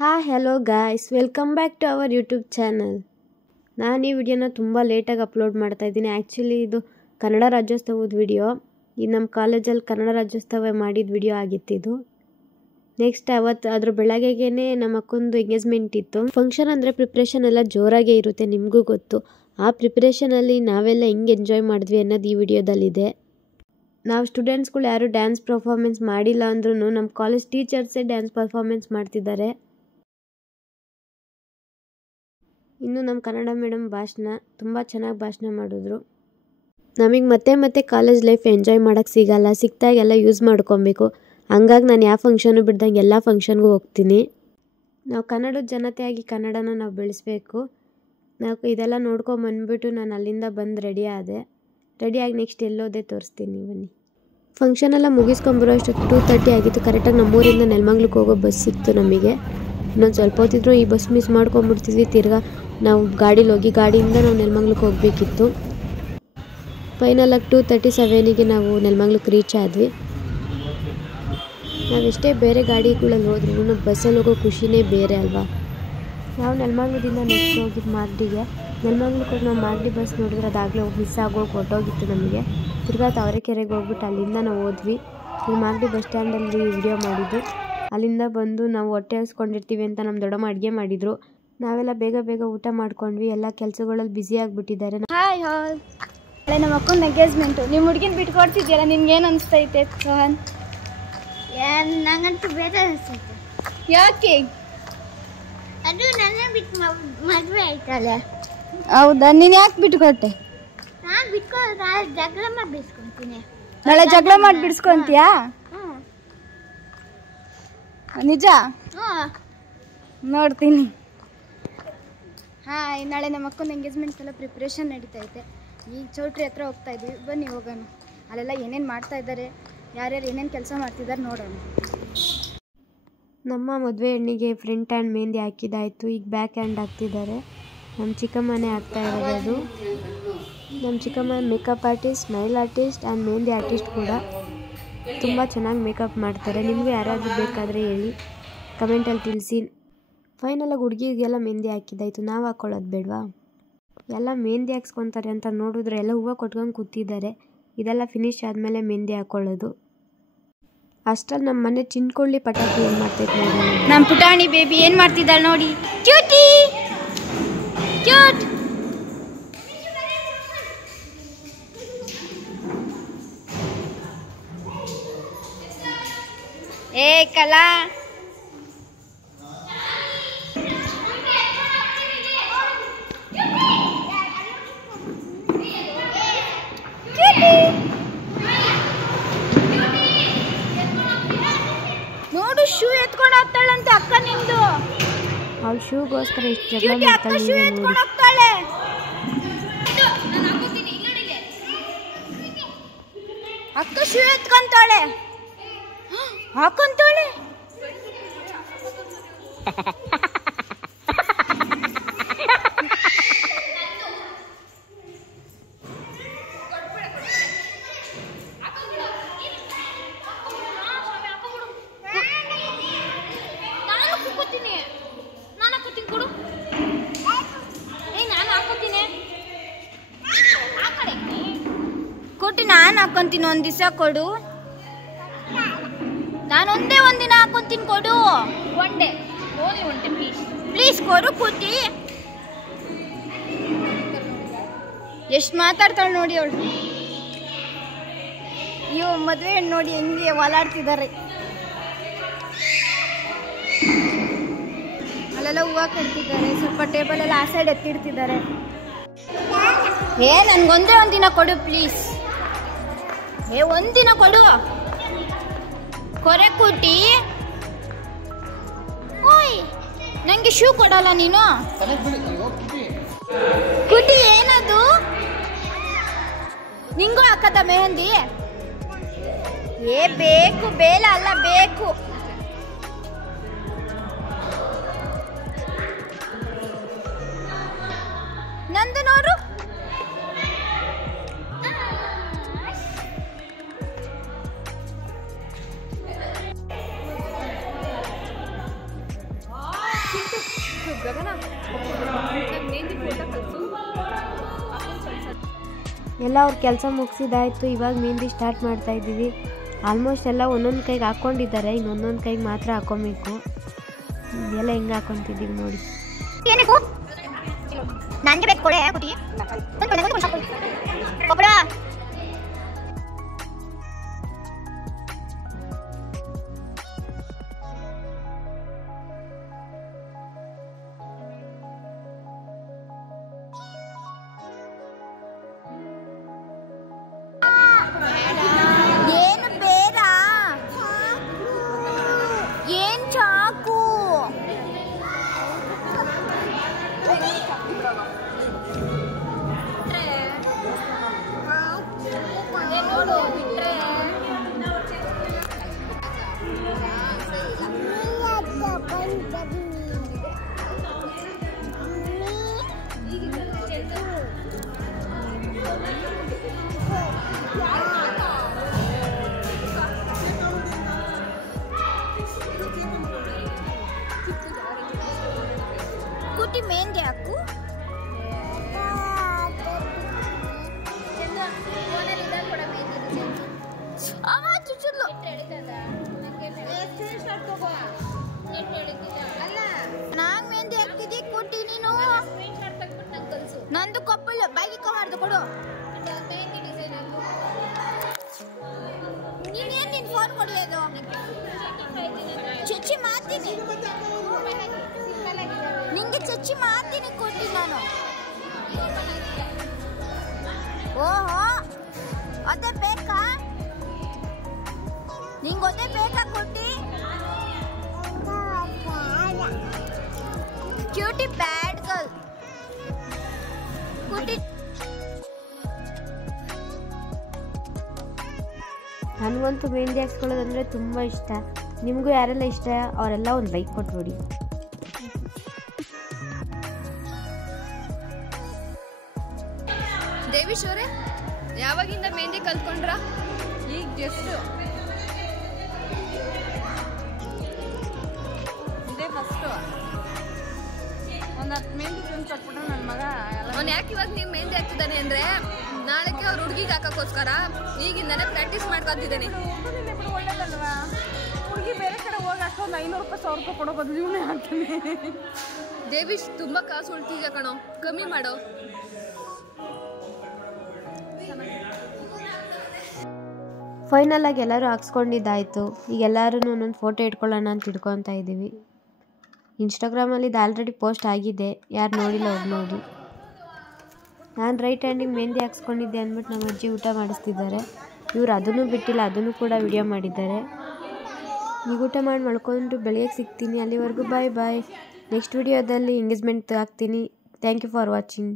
Hi hello guys, welcome back to our YouTube channel. ನಾನು ಈ ವಿಡಿಯೋನ ತುಂಬ ಲೇಟಾಗಿ ಅಪ್ಲೋಡ್ ಮಾಡ್ತಾಯಿದ್ದೀನಿ. ಆ್ಯಕ್ಚುಲಿ ಇದು ಕನ್ನಡ ರಾಜ್ಯೋತ್ಸವದ ವಿಡಿಯೋ. ಇದು ನಮ್ಮ ಕಾಲೇಜಲ್ಲಿ ಕನ್ನಡ ರಾಜ್ಯೋತ್ಸವ ಮಾಡಿದ ವಿಡಿಯೋ ಆಗಿತ್ತಿದು. ನೆಕ್ಸ್ಟ್ ಅವತ್ತು ಅದ್ರ ಬೆಳಗ್ಗೆಗೇ ನಮ್ಮ ಅಕ್ಕೊಂದು ಎಂಗೇಜ್ಮೆಂಟ್ ಇತ್ತು. ಫಂಕ್ಷನ್ ಅಂದರೆ ಪ್ರಿಪ್ರೇಷನ್ ಎಲ್ಲ ಜೋರಾಗೇ ಇರುತ್ತೆ, ನಿಮಗೂ ಗೊತ್ತು. ಆ ಪ್ರಿಪ್ರೇಷನಲ್ಲಿ ನಾವೆಲ್ಲ ಹೆಂಗೆ ಎಂಜಾಯ್ ಮಾಡಿದ್ವಿ ಅನ್ನೋದು ಈ ವಿಡಿಯೋದಲ್ಲಿದೆ. ನಾವು ಸ್ಟೂಡೆಂಟ್ಸ್ಗಳು ಯಾರು ಡ್ಯಾನ್ಸ್ ಪರ್ಫಾರ್ಮೆನ್ಸ್ ಮಾಡಿಲ್ಲ ಅಂದ್ರೂ ನಮ್ಮ ಕಾಲೇಜ್ ಟೀಚರ್ಸೇ ಡ್ಯಾನ್ಸ್ ಪರ್ಫಾರ್ಮೆನ್ಸ್ ಮಾಡ್ತಿದ್ದಾರೆ. ಇನ್ನು ನಮ್ಮ ಕನ್ನಡ ಮೇಡಮ್ ತುಂಬ ಚೆನ್ನಾಗಿ ಭಾಷಣ ಮಾಡಿದ್ರು. ನಮಗೆ ಮತ್ತೆ ಕಾಲೇಜ್ ಲೈಫ್ ಎಂಜಾಯ್ ಮಾಡೋಕ್ಕೆ ಸಿಗಲ್ಲ, ಸಿಕ್ತಾಗೆಲ್ಲ ಯೂಸ್ ಮಾಡ್ಕೊಬೇಕು. ಹಂಗಾಗಿ ನಾನು ಯಾವ ಫಂಕ್ಷನು ಬಿಡ್ದಂಗೆ ಎಲ್ಲ ಫಂಕ್ಷನ್ಗೂ ಹೋಗ್ತೀನಿ. ನಾವು ಕನ್ನಡದ ಜನತೆಯಾಗಿ ಕನ್ನಡನ ನಾವು ಬೆಳೆಸಬೇಕು. ನಾವು ಇದೆಲ್ಲ ನೋಡ್ಕೊಂಬಂದ್ಬಿಟ್ಟು ನಾನು ಅಲ್ಲಿಂದ ಬಂದು ರೆಡಿಯಾಗಿ ನೆಕ್ಸ್ಟ್ ಎಲ್ಲೋದೆ ತೋರಿಸ್ತೀನಿ, ಬನ್ನಿ. ಫಂಕ್ಷನೆಲ್ಲ ಮುಗಿಸ್ಕೊಂಬರೋ ಅಷ್ಟು 2:30 ಆಗಿತ್ತು. ಕರೆಕ್ಟಾಗಿ ನಮ್ಮೂರಿಂದ ನೆಲಮಂಗ್ಲಕ್ಕೆ ಹೋಗೋ ಬಸ್ ಸಿಕ್ತು ನಮಗೆ. ಇನ್ನೊಂದು ಸ್ವಲ್ಪ ಹೊತ್ತಿದ್ರು ಈ ಬಸ್ ಮಿಸ್ ಮಾಡ್ಕೊಂಬಿಡ್ತಿದ್ವಿ. ತಿರ್ಗಾ ನಾವು ಗಾಡಿಯಿಂದ ನಾವು ನೆಲಮಂಗ್ಲಕ್ಕೆ ಹೋಗಬೇಕಿತ್ತು. ಫೈನಲಾಗಿ 2:37ಗೆ ನಾವು ನೆಲಮಂಗ್ಲಕ್ಕೆ ರೀಚ್ ಆದ್ವಿ. ನಾವೆಷ್ಟೇ ಬೇರೆ ಗಾಡಿಗಳಲ್ಲಿ ಹೋದ್ರೂ ಬಸ್ಸಲ್ಲಿ ಹೋಗೋ ಖುಷಿನೇ ಬೇರೆ ಅಲ್ವಾ. ನಾವು ನೆಲಮಂಗ್ಲದಿಂದ ನೆಕ್ಸ್ಟ್ ಹೋಗಿದ್ದು ಮಾಗಡಿಗೆ. ನೆಲಮಂಗ್ಲಕ್ಕೆ ಹೋಗಿ ನಾವು ಮಾಗಡಿ ಬಸ್ ನೋಡಿದ್ರೆ ಅದಾಗಲೇ ಮಿಸ್ ಆಗೋಗಿ ಹೊರಟೋಗಿತ್ತು ನಮಗೆ. ತಿರ್ಗಾ ತಾವರೆಕೆರೆಗೆ ಹೋಗ್ಬಿಟ್ಟು ಅಲ್ಲಿಂದ ನಾವು ಹೋದ್ವಿ. ಈ ಮಾಗಡಿ ಬಸ್ ಸ್ಟ್ಯಾಂಡಲ್ಲಿ ವಿಡಿಯೋ ಮಾಡಿದ್ದು. ಅಲ್ಲಿಂದ ಬಂದು ನಾವು ಹೊಟ್ಟೆ ಹಸ್ಕೊಂಡಿರ್ತೀವಿ ಅಂತ ನಮ್ಮ ದೊಡ್ಡಮ್ಮ ಅಡುಗೆ ಮಾಡಿದರು. ನಾವೆಲ್ಲ ಬೇಗ ಊಟ ಮಾಡ್ಕೊಂಡ್ವಿ. ಎಲ್ಲ ಕೆಲಸಗಳಲ್ಲಿ ಬ್ಯುಸಿ ಆಗಿಬಿಟ್ಟಿದ್ದಾರೆ. ಹಾಯ್ ಹಾಲ್, ನಮ್ಮ ಅಕ್ಕನ ಎಂಗೇಜ್ಮೆಂಟು. ನಿಮ್ಮ ಹುಡುಗಿನ ಬಿಟ್ಕೊಡ್ತಿದ್ಯಲ್ಲ, ನಿಮ್ಗೇನು ಅನಿಸ್ತೈತೆ ಸೋಹನ್? ನಂಗಂತೂ ಬೇರೆ ಅನಿಸ್ತೈತೆ. ಯಾಕೆ? ಅದು ನನ್ನ ಬಿಟ್ಟು ಮದುವೆ ಆಯ್ತಲ್ಲ. ಹೌದಾ, ನೀನು ಯಾಕೆ ಬಿಟ್ಕೊಟ್ಟೆ? ನಾನು ಬಿಟ್ಕೊಂಡು ನಾಳೆ ಜಗಳ ಮಾಡಿ ಬಿಡಿಸ್ಕೊತೀನಿ. ನಾಳೆ ಜಗಳ ಮಾಡಿ ಬಿಡಿಸ್ಕೊಂತೀಯಾ? ನಿಜ? ನೋಡ್ತೀನಿ. ಹಾಯ್, ನಾಳೆ ನಮ್ಮ ಅಕ್ಕನ ಎಂಗೇಜ್ಮೆಂಟ್ ಎಲ್ಲ ಪ್ರಿಪ್ರೇಷನ್ ನಡೀತೈತೆ. ಈಗ ಚೌಟ್ರಿ ಹತ್ರ ಹೋಗ್ತಾ ಇದ್ವಿ, ಬನ್ನಿ ಹೋಗೋಣ. ಅಲ್ಲೆಲ್ಲ ಏನೇನು ಮಾಡ್ತಾ ಇದ್ದಾರೆ, ಯಾರ್ಯಾರು ಏನೇನು ಕೆಲಸ ಮಾಡ್ತಿದ್ದಾರೆ ನೋಡೋಣ. ನಮ್ಮ ಮದುವೆ ಹೆಣ್ಣಿಗೆ ಫ್ರಂಟ್ ಹ್ಯಾಂಡ್ ಮೆಹಂದಿ ಹಾಕಿದ್ದಾಯಿತು. ಈಗ ಬ್ಯಾಕ್ ಹ್ಯಾಂಡ್ ಹಾಕ್ತಿದ್ದಾರೆ. ನಮ್ಮ ಚಿಕ್ಕಮ್ಮನೇ ಹಾಕ್ತಾ ಇರೋದು. ನಮ್ಮ ಚಿಕ್ಕಮ್ಮ makeup artist, smile artist and mehndi artist ಕೂಡ. ತುಂಬ ಚೆನ್ನಾಗಿ ಮೇಕಪ್ ಮಾಡ್ತಾರೆ. ನಿಮಗೂ ಯಾರಾದರೂ ಬೇಕಾದರೆ ಹೇಳಿ, ಕಮೆಂಟಲ್ಲಿ ತಿಳಿಸಿ. ಫೈನಲಾಗಿ ಹುಡುಗಿಗೆಲ್ಲ ಮೆಹಂದಿ ಹಾಕಿದ್ದಾಯಿತು. ನಾವು ಹಾಕ್ಕೊಳ್ಳೋದು ಬೇಡವಾ? ಎಲ್ಲ ಮೆಹಂದಿ ಹಾಕ್ಸ್ಕೊತಾರೆ ಅಂತ ನೋಡಿದ್ರೆ ಎಲ್ಲ ಹೂವು ಕೊಟ್ಕೊಂಡು ಕೂತಿದ್ದಾರೆ. ಇದೆಲ್ಲ ಫಿನಿಶ್ ಆದಮೇಲೆ ಮೆಹಂದಿ ಹಾಕ್ಕೊಳ್ಳೋದು. ಅಷ್ಟರಲ್ಲಿ ನಮ್ಮ ಮನೆ ಚಿನ್ಕೊಳ್ಳಿ ಪಟಾಕಿ ಏನು ಮಾಡ್ತೈತೆ ನೋಡಿ. ನಮ್ಮ ಪುಟಾಣಿ ಬೇಬಿ ಏನು ಮಾಡ್ತಿದ್ದಾಳೆ ನೋಡಿ. Cutie cute. ಏ ಕಲಾ, ನೋಡು ಶೂ ಎತ್ಕೊಂಡು ಹೋಗ್ತಾಳಂತೆ ಅಕ್ಕ ನಿಂದು. ಅವಳು ಶೂಗೋಸ್ಕರ ಇಷ್ಟು ಜಗಳ ಮಾಡ್ತಾಳೆ. ಅಕ್ಕ ಶೂ ಎತ್ಕೊಂತಾಳೆ, ಹಾಕೊಂತಾಳೆ. ಕೊಟ್ಟು ನಾನು ಹಾಕೊಂತೀನಿ, ಒಂದು ದಿವಸ ಕೊಡು. ನಾನು ಒಂದಿನ ಹಾಕೊಂತೀನಿ, ಕೊಡು. ಪ್ಲೀಸ್ ಕೊಡು ಕೂತಿ. ಎಷ್ಟು ಮಾತಾಡ್ತಾಳೆ ನೋಡಿ ಅವಳು. ಇವು ಮದುವೆ ಹೆಣ್ಣು ನೋಡಿ ಹೆಂಗೆ ಓಲಾಡ್ತಿದ್ದಾರೆ. ಅಲ್ಲೆಲ್ಲ ಹೂವು ಕಟ್ತಿದ್ದಾರೆ. ಸ್ವಲ್ಪ ಟೇಬಲ್ ಎಲ್ಲ ಆ ಸೈಡ್ ಎತ್ತಿಡ್ತಿದ್ದಾರೆ. ನನ್ಗೊಂದೇ ಒಂದಿನ ಕೊಡು ಪ್ಲೀಸ್. ಒಂದಿನ ಕೊಡು. ಕೊರೆ ಕೂಟಿ. ಓಯ್, ನಂಗೆ ಶೂ ಕೊಡಲ್ಲ ನೀನು? ಕೂಟಿ ಏನದು? ನಿಂಗೂ ಹಾಕದ ಮೆಹಂದಿ? ಬೇಕು, ಬೇಲ ಅಲ್ಲ, ಬೇಕು. ನಂದು ನೋಡು. ಎಲ್ಲ ಅವ್ರ ಕೆಲಸ ಮುಗಿಸಿದಾಯಿತು. ಇವಾಗ ಮೆಹಂದಿ ಸ್ಟಾರ್ಟ್ ಮಾಡ್ತಾ ಇದ್ದೀವಿ. ಆಲ್ಮೋಸ್ಟ್ ಎಲ್ಲ ಒಂದೊಂದು ಕೈಗೆ ಹಾಕ್ಕೊಂಡಿದ್ದಾರೆ, ಇನ್ನೊಂದೊಂದು ಕೈಗೆ ಮಾತ್ರ ಹಾಕ್ಕೊಬೇಕು. ಎಲ್ಲ ಹೆಂಗೆ ಹಾಕ್ಕೊತಿದ್ದೀವಿ ನೋಡಿ. ನನಗೆ ಬೇಕು ಕೊಡೆ ಕುಟಿ ಕೊಬ್ಬರ ಏನು ಬೇಡ ಏನ್ ಚಾಕು कुटी मेहंदी हाकु ನಾನ್ ಮೆಹಂದಿ ಹಾಕಿದ್ದಿ ಕೊಟ್ಟಿ ನೀನು ನಂದು ಕಪ್ಪಲ್ ಬಾಯಿಗೆ ಕವಾರ್ದು ಕೊಡು ನೀನೇನ್ ನಿನ್ ಫೋನ್ ಕೊಡಿಯೋದು ಚಚ್ಚಿ ಮಾಡ್ತೀನಿ ನಿಂಗೆ ಚಚ್ಚಿ ಮಾಡ್ತೀನಿ ಕೊಟ್ಟಿ ನಾನು ಓಹೋ ಅದೇ ಬೇಕಾ ನಿಂಗೊದೇ ಬೇಕಾ ಕೊಟ್ಟಿ ಕ್ಯೂಟಿ ಬ್ಯಾಡ್ ಗರ್ಲ್ ಕೊಟ್ಟಿ ನನಗಂತೂ ಮೆಹಂದಿ ಹಾಕ್ಸ್ಕೊಳ್ಳೋದಂದರೆ ತುಂಬ ಇಷ್ಟ. ನಿಮಗೂ ಯಾರೆಲ್ಲ ಇಷ್ಟ ಅವರೆಲ್ಲ ಒಂದು ಲೈಕ್ ಕೊಟ್ಬಿಡಿ. ದೇವಿಶ್ ಅವರೇ, ಯಾವಾಗಿಂದ ಮೆಹಂದಿ ಕಲ್ತ್ಕೊಂಡ್ರ? ಈಗ ಜಸ್ಟ್ ಇದೇ ಫಸ್ಟು. ಒಂದು 10 ಮೆಹಂದಿ ಫ್ರೆಂಡ್ಸ್ ಹಾಕ್ಬಿಟ್ರೆ ನನ್ನ ಮಗ ಅವ್ನು ಯಾಕೆ ಇವಾಗ ನೀವು ಮೆಹಂದಿ ಹಾಕ್ತಿದ್ದಾನೆ ಅಂದರೆ ನಾಳೆಗೆ ಅವ್ರ ಹುಡುಗಿಗೆ ಹಾಕೋಕ್ಕೋಸ್ಕರ ಈಗಿಂದಾನೆ ಪ್ರಾಕ್ಟೀಸ್ ಮಾಡ್ಕೊತಿದ್ದಾನೆ. ಒಳ್ಳೇದಲ್ವಾ? ಹುಡುಗಿ ಬೇರೆ ಕಡೆ ಹೋಗಿ ಅಷ್ಟೊಂದು 500 ರೂಪಾಯಿ 1000 ರೂಪಾಯಿ ಕೊಡೋ ಬದಲು ಇವನೇ ಹಾಕ್ತಾನೆ. ದೇವಿಶ್ ತುಂಬ ಕಾಸು ಉಳ್ತಿದ್ಯಾ ಕಣೋ, ಕಮ್ಮಿ ಮಾಡೋ. ಫೈನಲ್ ಆಗಿ ಎಲ್ಲರೂ ಹಾಕ್ಸ್ಕೊಂಡಿದ್ದಾಯಿತು. ಈಗ ಎಲ್ಲರೂ ಒಂದೊಂದು ಫೋಟೋ ಇಟ್ಕೊಳ್ಳೋಣ ಅಂತ ಇಟ್ಕೊತಾ ಇದ್ದೀವಿ. ಇನ್ಸ್ಟಾಗ್ರಾಮಲ್ಲಿ ಇದು ಆಲ್ರೆಡಿ ಪೋಸ್ಟ್ ಆಗಿದೆ, ಯಾರು ನೋಡಿಲ್ಲ ಹೋಗಿ ನೋಡಿ. ನಾನು ರೈಟ್ ಹ್ಯಾಂಡಿಗೆ ಮೆಹಂದಿ ಹಾಕ್ಸ್ಕೊಂಡಿದ್ದೆ ಅಂದ್ಬಿಟ್ಟು ನಮ್ಮ ಅಜ್ಜಿ ಊಟ ಮಾಡಿಸ್ತಿದ್ದಾರೆ. ಇವ್ರು ಅದನ್ನು ಬಿಟ್ಟಿಲ್ಲ, ಅದನ್ನು ಕೂಡ ವಿಡಿಯೋ ಮಾಡಿದ್ದಾರೆ. ಈಗ ಊಟ ಮಾಡಿ ಮಲ್ಕೊಂಡು ಬೆಳಗ್ಗೆ ಸಿಗ್ತೀನಿ. ಅಲ್ಲಿವರೆಗೂ ಬಾಯ್ ಬಾಯ್. ನೆಕ್ಸ್ಟ್ ವಿಡಿಯೋದಲ್ಲಿ ಎಂಗೇಜ್ಮೆಂಟ್ ಹಾಕ್ತೀನಿ. Thank you for watching.